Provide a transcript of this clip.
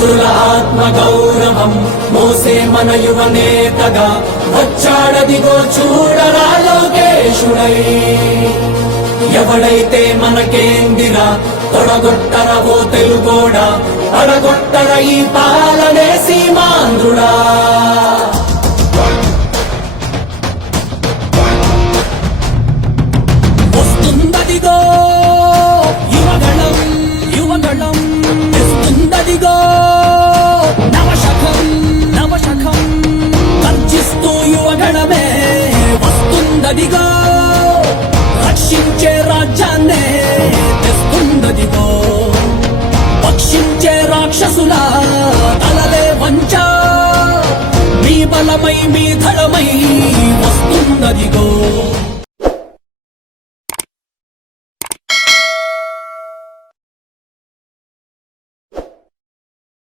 సురుల ఆత్మ గౌరవం మోసే మన యువనేతగా వచ్చాడదిగో చూడరా లోకేశుడై. ఎవడైతే మనకేందిరా తొడగొట్టర ఓ తెలుగోడా, పడగొట్టర ఈ పాలనే సీమాంధ్రుడా. వస్తుందదిగో యువగణం, యువగణం తెస్తుందదిగో నవశకం, నవశకం గర్జిస్తూ యువగణమే వస్తుందదిగో. రక్షించే రాజ్యాన్నే తెస్తుందదిగో, పక్షించే రాక్షసుల తలలే వంచ మీ బలమై మీ ధడమై వస్తుందదిగో.